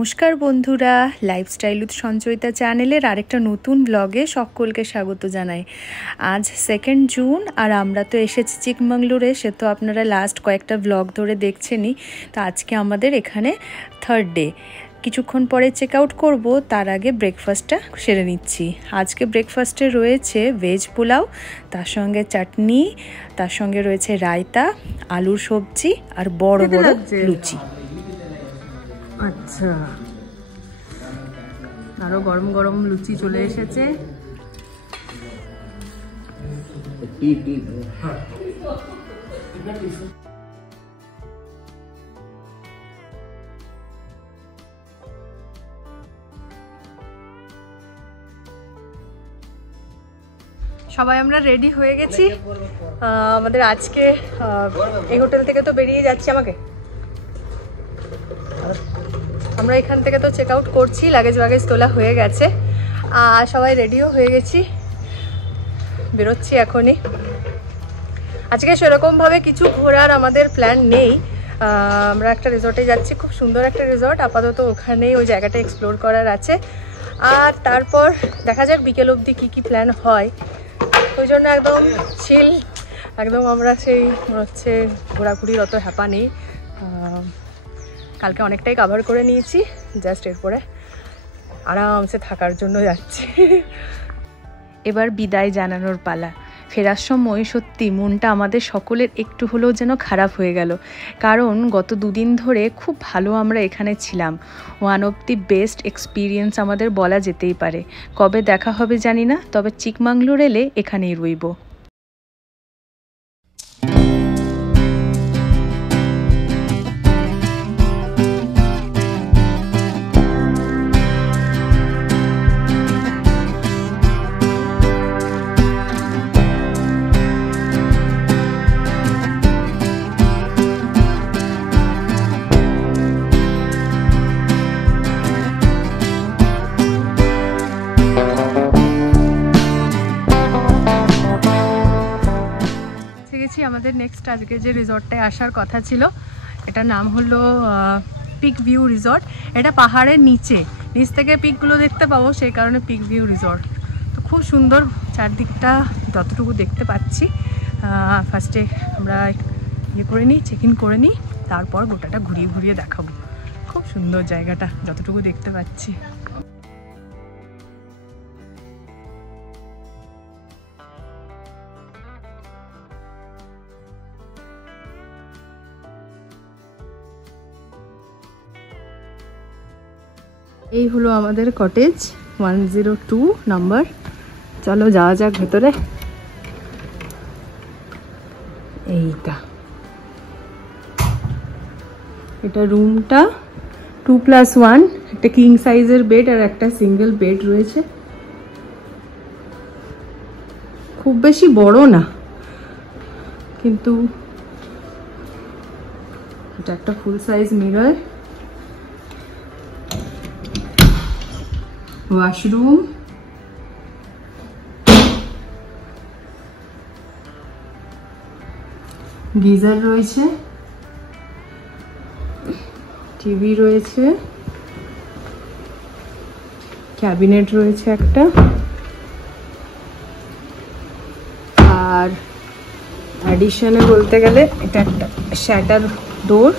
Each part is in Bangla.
নমস্কার বন্ধুরা, লাইফস্টাইল উইথ সঞ্চয়িতা চ্যানেলের আরেকটা নতুন ব্লগে সকলকে স্বাগত জানাই। আজ 2 জুন আর আমরা তো এসেছি চিকমাঙ্গলুরে। সে তো আপনারা লাস্ট কয়েকটা ব্লগ ধরে দেখছেনই। তো আজকে আমাদের এখানে 3rd ডে। কিছুক্ষণ পরে চেক আউট করবো, তার আগে ব্রেকফাস্টটা সেরে নিচ্ছি। আজকে ব্রেকফাস্টে রয়েছে ভেজ পোলাও, তার সঙ্গে চাটনি, তার সঙ্গে রয়েছে রায়তা, আলুর সবজি আর বড় বড় লুচি। আচ্ছা, আরো গরম গরম লুচি চলে এসেছে। সবাই আমরা রেডি হয়ে গেছি। আমাদের আজকে এই হোটেল থেকে তো বেরিয়ে যাচ্ছি। আমরা এখান থেকে তো চেক আউট করছি, লাগেজ তোলা হয়ে গেছে আর সবাই রেডিও হয়ে গেছি, বেরোচ্ছি এখনই। আজকে সেরকমভাবে কিছু ঘোরার আমাদের প্ল্যান নেই। আমরা একটা রিসর্টে যাচ্ছি, খুব সুন্দর একটা রিসর্ট। আপাতত ওখানেই ওই জায়গাটা এক্সপ্লোর করার আছে, আর তারপর দেখা যাক বিকেল অবধি কী প্ল্যান হয়। ওই জন্য একদম চিল, একদম আমরা সেই হচ্ছে ঘোরাঘুরির অত হ্যাপা নেই। কালকে অনেকটাই কভার করে নিয়েছি, জাস্ট এরপরে আরামসে থাকার জন্য যাচ্ছি। এবার বিদায় জানানোর পালা। ফেরার সময় সত্যি মনটা আমাদের সকলের একটু হলেও যেন খারাপ হয়ে গেল, কারণ গত 2 দিন ধরে খুব ভালো আমরা এখানে ছিলাম। One of the best experience আমাদের বলা যেতেই পারে। কবে দেখা হবে জানি না, তবে চিকমাঙ্গলুর এলে এখানেই রইব। আমাদের নেক্সট আজকে যে রিসর্টটায় আসার কথা ছিল, এটার নাম হলো পিক ভিউ রিসর্ট। এটা পাহাড়ের নিচ থেকে পিকগুলো দেখতে পাবো, সেই কারণে পিক ভিউ রিসর্ট। তো খুব সুন্দর চারদিকটা যতটুকু দেখতে পাচ্ছি। ফার্স্টে আমরা করে নিই, চেক ইন করে নিই, তারপর গোটাটা ঘুরিয়ে দেখাবো। খুব সুন্দর জায়গাটা যতটুকু দেখতে পাচ্ছি। এই হলো আমাদের কটেজ 102 নাম্বার। চলো যাওয়া যাক ভেতরে। এটা রুমটা 2+1, একটা কিং সাইজের বেড আর একটা সিঙ্গেল বেড রয়েছে। খুব বেশি বড় না, কিন্তু এটা একটা ফুল সাইজ মিরর, ওয়াশরুম, গিজার রয়েছে, টিভি রয়েছে, ক্যাবিনেট রয়েছে একটা, আর অ্যাডিশনে বলতে গেলে এটা একটা শ্যাটার ডোর,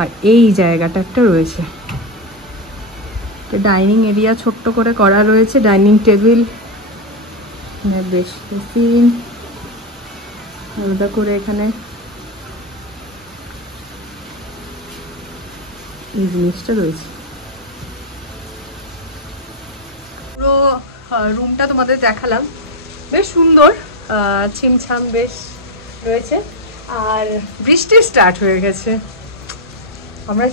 আর এই জায়গাটা একটা রয়েছে। ডাইনিং এরিয়া ছোট্ট করে করা রয়েছে, ডাইনিং টেবিল, বেশ আলাদা করে এখানে এই জিনিসটা রয়েছে। পুরো রুমটা তোমাদের দেখালাম, বেশ সুন্দর, ছিমছাম বেশ রয়েছে। আর বৃষ্টি স্টার্ট হয়ে গেছে। আমরা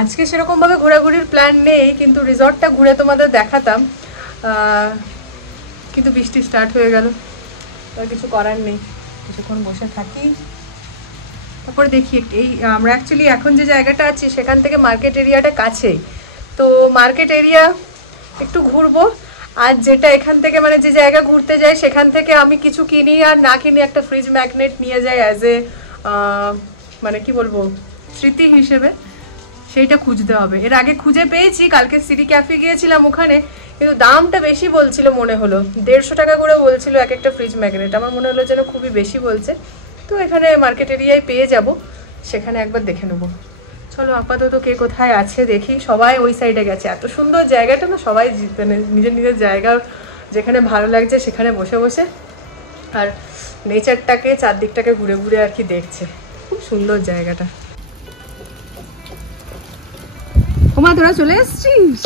আজকে সেরকমভাবে ঘোরাঘুরির প্ল্যান নেই, কিন্তু রিসর্টটা ঘুরে তোমাদের দেখাতাম, কিন্তু বৃষ্টি স্টার্ট হয়ে গেল। আর কিছু করার নেই, কিছুক্ষণ বসে থাকি, তারপরে দেখি। এই আমরা অ্যাকচুয়ালি এখন যে জায়গাটা আছি সেখান থেকে মার্কেট এরিয়াটা কাছেই, তো মার্কেট এরিয়া একটু ঘুরবো। আর যেটা এখান থেকে মানে যে জায়গা ঘুরতে যাই সেখান থেকে আমি কিছু কিনি আর না কিনি একটা ফ্রিজ ম্যাগনেট নিয়ে যাই অ্যাজ এ মানে কি বলবো স্মৃতি হিসেবে। সেইটা খুঁজতে হবে। এর আগে খুঁজে পেয়েছি, কালকে সিটি ক্যাফে গিয়েছিলাম ওখানে, কিন্তু দামটা বেশি বলছিল মনে হলো, 150 টাকা করে বলছিল এক একটা ফ্রিজ ম্যাগনেট। আমার মনে হলো যেন খুবই বেশি বলছে। তো এখানে মার্কেট এরিয়ায় পেয়ে যাব, সেখানে একবার দেখে নেবো। চলো আপাতত কে কোথায় আছে দেখি। সবাই ওই সাইডে গেছে, এত সুন্দর জায়গাটা না, সবাই মানে নিজের নিজের জায়গা যেখানে ভালো লাগছে সেখানে বসে বসে আর নেচারটাকে চারদিকটাকে ঘুরে ঘুরে আর কি দেখছে। খুব সুন্দর জায়গাটা। ওমা তোরা চলে এসছিস?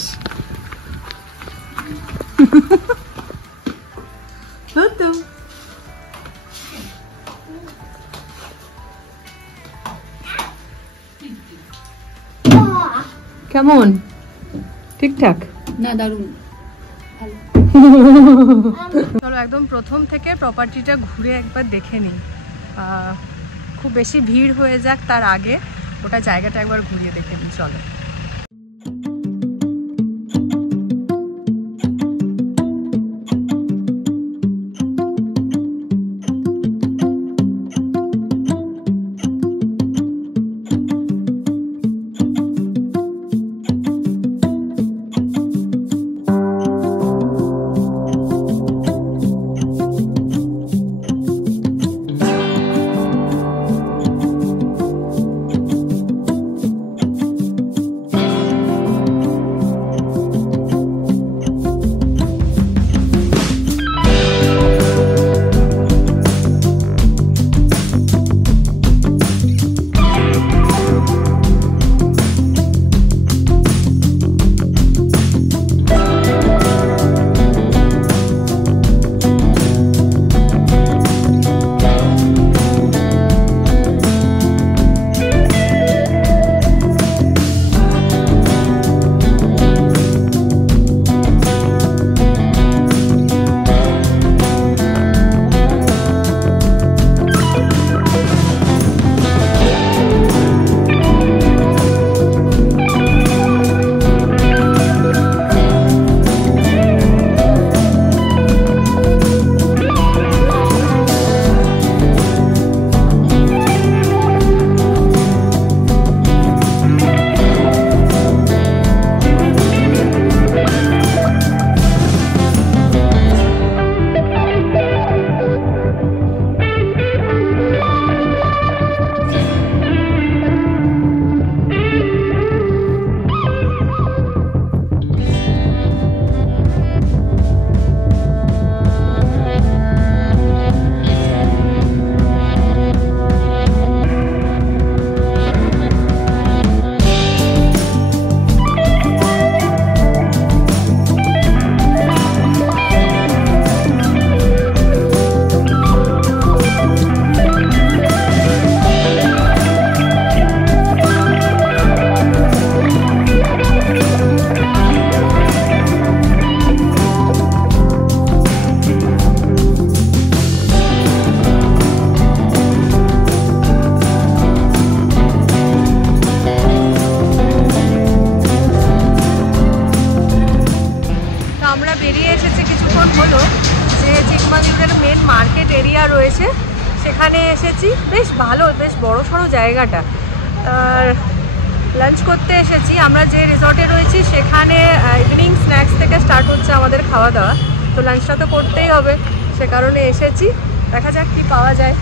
তো কেমন? ঠিকঠাক না? দারুণ ভালো। চলো একদম প্রথম থেকে প্রপার্টিটা ঘুরে একবার দেখে নিই। খুব বেশি ভিড় হয়ে যাক তার আগে ওটা জায়গাটা একবার ঘুরিয়ে দেখে নিই। চলো। সেখানে এসেছি, বেশ ভালো, বেশ বড় সড়ো জায়গাটা। আর লাঞ্চ করতে এসেছি। আমরা যে রিসর্টে রয়েছি সেখানে ইভিনিং স্ন্যাক্স থেকে স্টার্ট হচ্ছে আমাদের খাওয়া দাওয়া, তো লাঞ্চটা তো করতেই হবে, সে কারণে এসেছি। দেখা যাক কি পাওয়া যায়।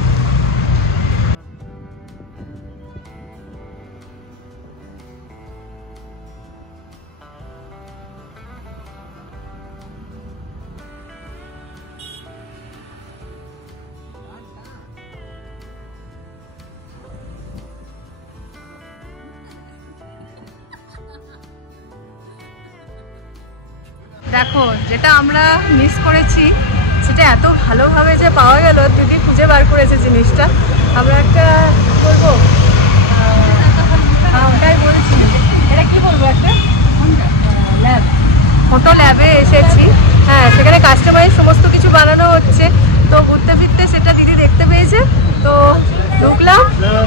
দেখো, যেটা আমরা মিস করেছি সেটা এত ভালোভাবে যে পাওয়া গেল, দিদি খুঁজে বার করেছে জিনিসটা। আমরা একটা বলবো, ওটাই বলছি, এটা কি বলবো, একটা ল্যাব, ফটো ল্যাবে এসেছি। হ্যাঁ, সেখানে কাস্টমাইজ সমস্ত কিছু বানানো হচ্ছে। তো ঘুরতে ফিরতে সেটা দিদি দেখতে পেয়েছে, তো ঢুকলাম।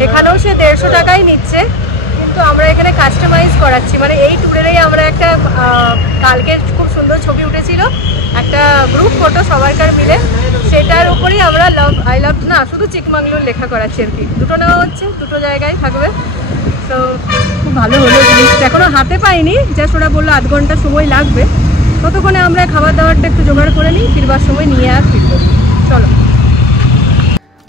এখানেও সে 150 টাকাই নিচ্ছে, কিন্তু আমরা এখানে কাস্টমাইজ করাচ্ছি। মানে এই ট্যুরেরই আমরা একটা কালকে খুব সুন্দর ছবি উঠেছিল, একটা গ্রুপ ফটো সবাইকার মিলে, সেটার উপরেই আমরা আই লাভ না শুধু চিকমাঙ্গলুর লেখা করাচ্ছি আর কি। দুটো নেওয়া হচ্ছে, দুটো জায়গায় থাকবে। তো খুব ভালো হলো জিনিসটা। এখনও হাতে পাইনি, জাস্ট ওরা বললো 1/2 ঘন্টা সময় লাগবে, ততক্ষণে আমরা খাবার দাবারটা একটু জোগাড় করে নিই, ফিরবার সময় নিয়ে আর ফিরবো। চলো।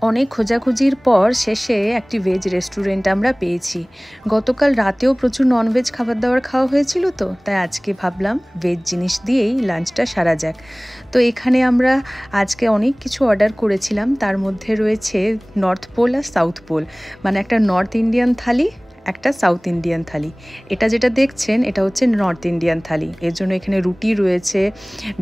অনেক খোঁজাখুঁজির পর শেষে একটি ভেজ রেস্টুরেন্ট আমরা পেয়েছি। গতকাল রাতেও প্রচুর ননভেজ খাবার দাবার খাওয়া হয়েছিল, তো তাই আজকে ভাবলাম ভেজ জিনিস দিয়েই লাঞ্চটা সারা যাক। তো এখানে আমরা আজকে অনেক কিছু অর্ডার করেছিলাম, তার মধ্যে রয়েছে নর্থ পোল আর সাউথ পোল, মানে একটা নর্থ ইন্ডিয়ান থালি, একটা সাউথ ইন্ডিয়ান থালি। এটা যেটা দেখছেন এটা হচ্ছে নর্থ ইন্ডিয়ান থালি, এর জন্য এখানে রুটি রয়েছে,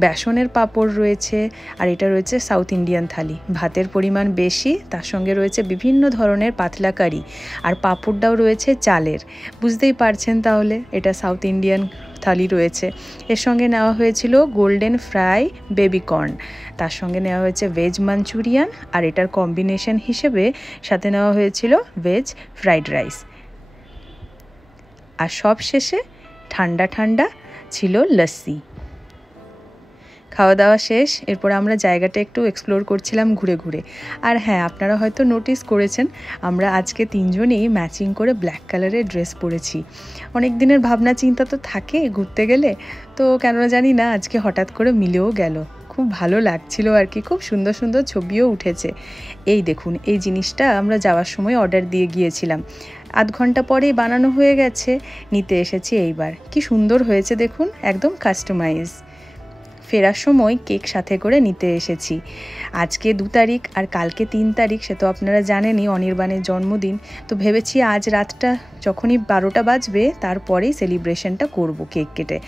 বেসনের পাঁপড় রয়েছে, আর এটা রয়েছে সাউথ ইন্ডিয়ান থালি। ভাতের পরিমাণ বেশি, তার সঙ্গে রয়েছে বিভিন্ন ধরনের পাতলা কারি, আর পাঁপড়টাও রয়েছে চালের। বুঝতেই পারছেন তাহলে এটা সাউথ ইন্ডিয়ান থালি রয়েছে। এর সঙ্গে নেওয়া হয়েছিল গোল্ডেন ফ্রাই বেবি কর্ন, তার সঙ্গে নেওয়া হয়েছে ভেজ মাঞ্চুরিয়ান, আর এটার কম্বিনেশন হিসেবে সাথে নেওয়া হয়েছিল ভেজ ফ্রাইড রাইস। আর সব শেষে ঠান্ডা ঠান্ডা ছিল লস্যি। খাওয়া দাওয়া শেষ, এরপর আমরা জায়গাটা একটু এক্সপ্লোর করছিলাম ঘুরে ঘুরে। আর হ্যাঁ, আপনারা হয়তো নোটিস করেছেন আমরা আজকে 3 জনই ম্যাচিং করে ব্ল্যাক কালারের ড্রেস পরেছি। অনেক দিনের ভাবনা চিন্তা তো থাকে ঘুরতে গেলে, তো কেন জানি না আজকে হঠাৎ করে মিলেও গেল। খুব ভালো লাগছিল আর কি, খুব সুন্দর সুন্দর ছবিও উঠেছে। এই দেখুন, এই জিনিসটা আমরা যাওয়ার সময় অর্ডার দিয়ে গিয়েছিলাম, 1/2 ঘন্টা পরেই বানানো হয়ে গেছে, নিতে এসেছি এইবার। কি সুন্দর হয়েছে দেখুন, একদম কাস্টমাইজ। ফেরার সময় কেক সাথে করে নিতে এসেছি। আজকে 2 তারিখ আর কালকে 3 তারিখ, সে তো আপনারা জানেনই অনির্বাণের জন্মদিন। তো ভেবেছি আজ রাতটা যখনই 12টা বাজবে তারপরেই সেলিব্রেশনটা করব কেক কেটে।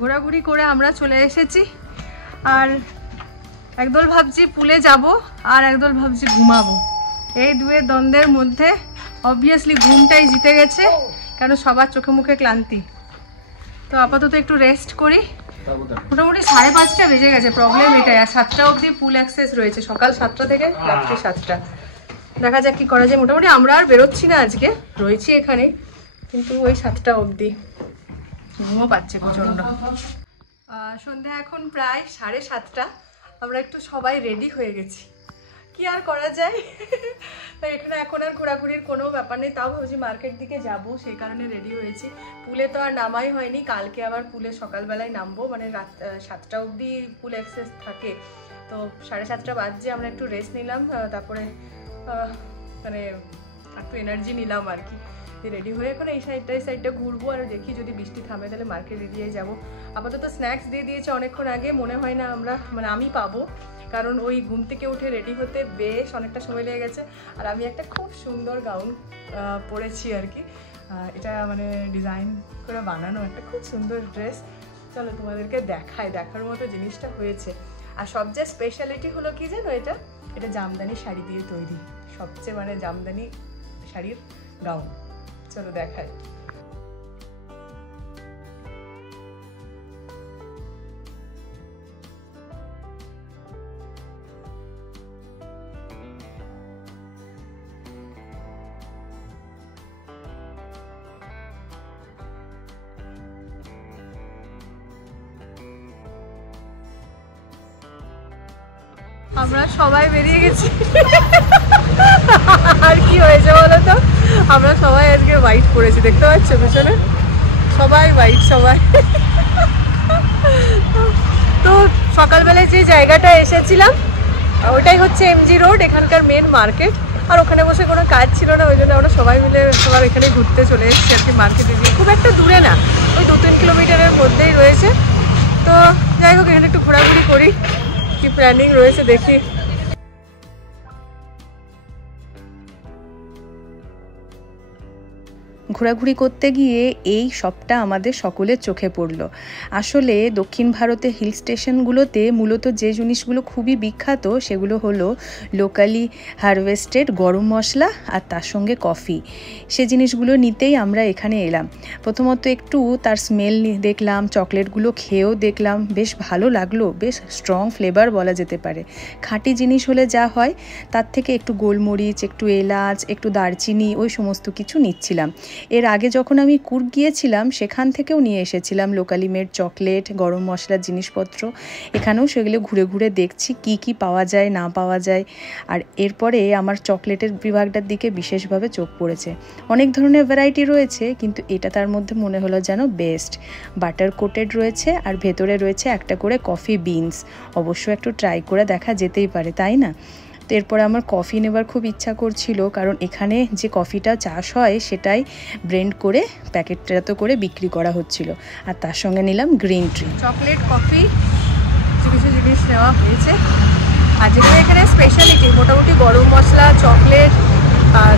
ঘোরাঘুরি করে আমরা চলে এসেছি, আর একদল ভাবছি পুলে যাব, আর একদল ভাবছি ঘুমাবো। এই দুয়ের দ্বন্দ্বের মধ্যে অবভিয়াসলি ঘুমটাই জিতে গেছে, কারণ সবার চোখে মুখে ক্লান্তি। তো আপাতত একটু রেস্ট করি। মোটামুটি 5:30 বেজে গেছে, প্রবলেম এটাই। আর 7টা অবধি ফুল অ্যাক্সেস রয়েছে, সকাল 7টা থেকে রাত্রি 7টা। দেখা যাক কি করা যায়। মোটামুটি আমরা আর বেরোচ্ছি না আজকে, রয়েছি এখানে, কিন্তু ওই 7টা অবধি। ঘুমও পাচ্ছে প্রচণ্ড। সন্ধ্যা এখন প্রায় 7:30। আমরা একটু সবাই রেডি হয়ে গেছি, কি আর করা যায়। এখানে এখন আর ঘোরাঘুরির কোনো ব্যাপার নেই, তাও ভাবছি মার্কেট দিকে যাব, সেই কারণে রেডি হয়েছি। পুলে তো আর নামাই হয়নি, কালকে আবার পুলে সকালবেলায় নামবো, মানে রাত 7টা অবধি পুল অ্যাক্সেস থাকে। তো 7:30 বাজছে, আমরা একটু রেস্ট নিলাম, তারপরে মানে একটু এনার্জি নিলাম আর কি। রেডি হয়ে এখন এই সাইডটা ঘুরবো, আর দেখি যদি বৃষ্টি থামে তাহলে মার্কেট এরিয়ায় যাবো। আপাতত স্ন্যাক্স দিয়ে দিয়েছে অনেকক্ষণ আগে, মনে হয় না আমরা মানে আমি পাবো, কারণ ওই ঘুম থেকে উঠে রেডি হতে বেশ অনেকটা সময় লেগে গেছে। আর আমি একটা খুব সুন্দর গাউন পরেছি আর কি, এটা মানে ডিজাইন করে বানানো একটা খুব সুন্দর ড্রেস। চলো তোমাদেরকে দেখার মতো জিনিসটা হয়েছে। আর সবচেয়ে স্পেশালিটি হলো কি জানো, এটা জামদানি শাড়ি দিয়ে তৈরি, সবচেয়ে মানে জামদানি শাড়ির গাউন। চলো দেখাই। আমরা সবাই বেরিয়ে গেছি। আর কি হয়েছে বলো তো, আমরা সবাই আজকে হোয়াইট পরেছি, দেখতে পাচ্ছ পেছনে সবাই হোয়াইট, সবাই। তো সকালবেলায় যে জায়গাটা এসেছিলাম ওটাই হচ্ছে এমজি রোড, এখানকার মেন মার্কেট। আর ওখানে বসে কোনো কাজ ছিল না, ওই জন্য আমরা সবাই মিলে সবার এখানে ঘুরতে চলে এসেছি আর কি। মার্কেটে গিয়ে খুব একটা দূরে না, ওই 2-3 কিলোমিটারের মধ্যেই রয়েছে। তো যাই হোক, এখানে একটু ঘোরাঘুরি করি, কি প্ল্যানিং রয়েছে দেখি। ঘোরাঘুরি করতে গিয়ে এই সবটা আমাদের সকলের চোখে পড়লো। আসলে দক্ষিণ ভারতের হিল স্টেশনগুলোতে মূলত যে জিনিসগুলো খুবই বিখ্যাত সেগুলো হলো লোকালি হারভেস্টেড গরম মশলা আর তার সঙ্গে কফি। সে জিনিসগুলো নিতেই আমরা এখানে এলাম। প্রথমত একটু তার স্মেল দেখলাম, চকলেটগুলো খেয়েও দেখলাম, বেশ ভালো লাগলো, বেশ স্ট্রং ফ্লেভার বলা যেতে পারে। খাঁটি জিনিস হলে যা হয় তার থেকে একটু গোলমরিচ, একটু এলাচ, একটু দারচিনি, ওই সমস্ত কিছু নিচ্ছিলাম। এর আগে যখন আমি কুর্গ গিয়েছিলাম সেখান থেকেও নিয়ে এসেছিলাম লোকালি মেড চকলেট, গরম মশলার জিনিসপত্র। এখানেও সেগুলো ঘুরে ঘুরে দেখছি কি কি পাওয়া যায় না পাওয়া যায়। আর এরপরে আমার চকলেটের বিভাগটার দিকে বিশেষভাবে চোখ পড়েছে। অনেক ধরনের ভ্যারাইটি রয়েছে, কিন্তু এটা তার মধ্যে মনে হলো যেন বেস্ট। বাটার কোটেড রয়েছে আর ভেতরে রয়েছে একটা করে কফি বিনস। অবশ্য একটু ট্রাই করে দেখা যেতেই পারে, তাই না? তো এরপরে আমার কফি নেবার খুব ইচ্ছা করছিল, কারণ এখানে যে কফিটা চাষ হয় সেটাই ব্লেন্ড করে প্যাকেটটাতে করে বিক্রি করা হচ্ছিল। আর তার সঙ্গে নিলাম গ্রিন টি। চকলেট, কফি, কিছু কিছু জিনিস নেওয়া হয়েছে। আর যেগুলো এখানে স্পেশালিটি, মোটামুটি গরম মশলা, চকলেট,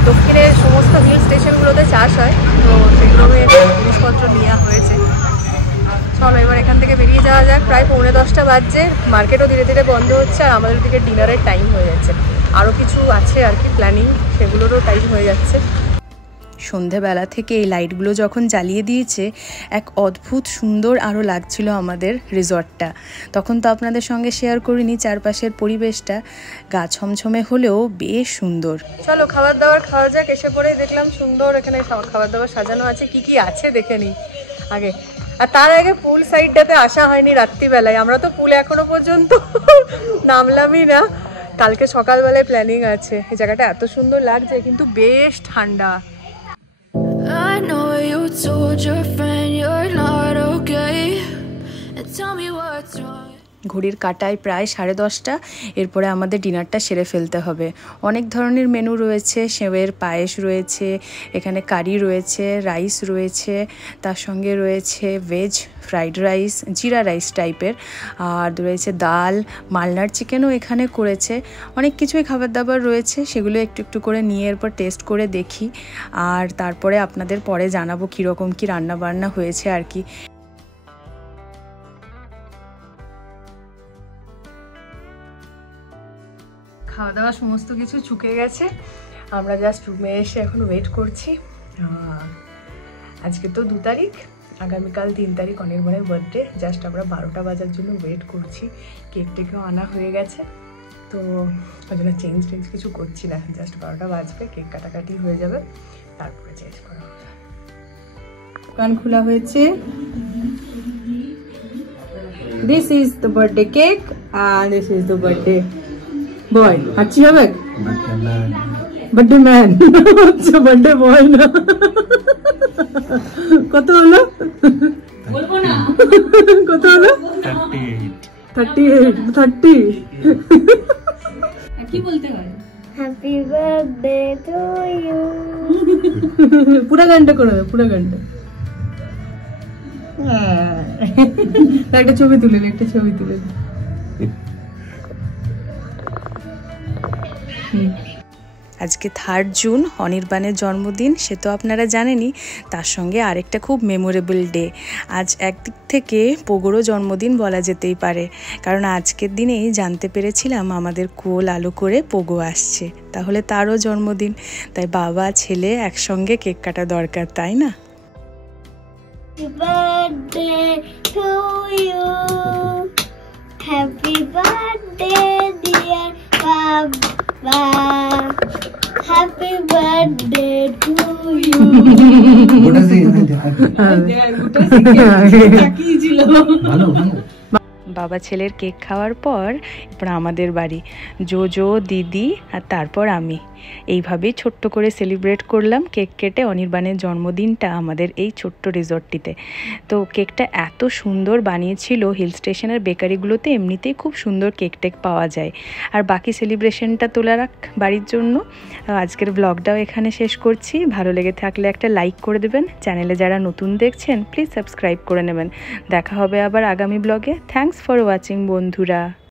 দক্ষিণের সমস্ত হিল স্টেশনগুলোতে চাষ হয়, তো সেগুলো জিনিসপত্র নেওয়া হয়েছে। চলো এবার এখান থেকে বেরিয়ে যাওয়া যাক। প্রায় 9:45 বাজছে, মার্কেটও ধীরে ধীরে বন্ধ হচ্ছে, আর আমাদের দিকে ডিনারের টাইম হয়ে যাচ্ছে। আরও কিছু আছে আর কি প্ল্যানিং, সেগুলোরও টাইম হয়ে যাচ্ছে। সন্ধেবেলা থেকে এই লাইটগুলো যখন জ্বালিয়ে দিয়েছে, এক অদ্ভুত সুন্দর আরও লাগছিল আমাদের রিসর্টটা। তখন তো আপনাদের সঙ্গে শেয়ার করিনি চারপাশের পরিবেশটা, গা ছমছমে হলেও বেশ সুন্দর। চলো খাবার দাবার খাওয়া যাক। এসে পরেই দেখলাম সুন্দর এখানে খাবার দাবার সাজানো আছে। কি কি আছে দেখে নিই আগে। আর তার আগে পুল সাইডটাতে আসা হয়নি রাত্রিবেলায়। আমরা তো পুলে এখনো পর্যন্ত নামলামই না। কালকে সকালবেলায় প্ল্যানিং আছে। এই জায়গাটা এত সুন্দর লাগছে, কিন্তু বেশ ঠান্ডা। I know you told your friend you're not okay, and tell me what's wrong. ঘড়ির কাঁটায় প্রায় 10:30। এরপরে আমাদের ডিনারটা সেরে ফেলতে হবে। অনেক ধরনের মেনু রয়েছে, সেওয়ের পায়েস রয়েছে, এখানে কারি রয়েছে, রাইস রয়েছে, তার সঙ্গে রয়েছে ভেজ ফ্রাইড রাইস, জিরা রাইস টাইপের, আর রয়েছে ডাল, মালনার চিকেনও এখানে করেছে। অনেক কিছুই খাবার দাবার রয়েছে, সেগুলো একটু একটু করে নিয়ে এরপর টেস্ট করে দেখি, আর তারপরে আপনাদের পরে জানাবো কীরকম কী রান্নাবান্না হয়েছে আর কি। খাওয়া দাওয়া সমস্ত কিছু চুকে গেছে। আমরা জাস্ট রুমে এসে এখন ওয়েট করছি। আজকে তো 2 তারিখ, আগামীকাল 3 তারিখ অনির্বাণের বার্থডে। জাস্ট আমরা 12টা বাজার জন্য ওয়েট করছি। কেক টেকেও আনা হয়ে গেছে, তো ওই জন্য চেঞ্জ কিছু করছি না। জাস্ট 12টা বাজবে, কেক কাটাকাটি হয়ে যাবে, তারপরে চেঞ্জ করা হবে। দোকান খোলা হয়েছে। This is the birthday cake and this is the birthday boy. হাঁচি হবে? Birthday man. আচ্ছা, বার্থডে বয় না। কত হলো? বলবো না। কত হলো? 38 30। কি বলতে হয়? Happy birthday to you. পুরো গানটা করে দাও, পুরো গানটা। একটা ছবি তুলে নে, একটা ছবি তুলে নে। আজকে 3 জুন অনির্বাণের জন্মদিন, সে তো আপনারা জানেনই। তার সঙ্গে আরেকটা খুব মেমোরেবল ডে। আজ একদিক থেকে পোগোরও জন্মদিন বলা যেতেই পারে, কারণ আজকের দিনেই জানতে পেরেছিলাম আমাদের কোল আলো করে পোগো আসছে, তাহলে তারও জন্মদিন। তাই বাবা ছেলে একসঙ্গে কেক কাটা দরকার, তাই না? Happy birthday to you, happy birthday dear বাবা, হ্যাপি বার্থডে টু ইউ। বাবা ছেলের কেক খাওয়ার পর এরপর আমাদের বাড়ি জো দিদি আর তারপর আমি। এইভাবেই ছোট্ট করে সেলিব্রেট করলাম কেক কেটে অনির্বাণের জন্মদিনটা আমাদের এই ছোট্ট রিসর্টটিতে। তো কেকটা এত সুন্দর বানিয়েছিল। হিল স্টেশনের বেকারিগুলোতে এমনিতেই খুব সুন্দর কেক টেক পাওয়া যায়। আর বাকি সেলিব্রেশনটা তোলা রাখ বাড়ির জন্য। আজকের ব্লগটাও এখানে শেষ করছি। ভালো লেগে থাকলে একটা লাইক করে দেবেন। চ্যানেলে যারা নতুন দেখছেন প্লিজ সাবস্ক্রাইব করে নেবেন। দেখা হবে আবার আগামী ব্লগে। থ্যাঙ্কস ফর ওয়াচিং বন্ধুরা।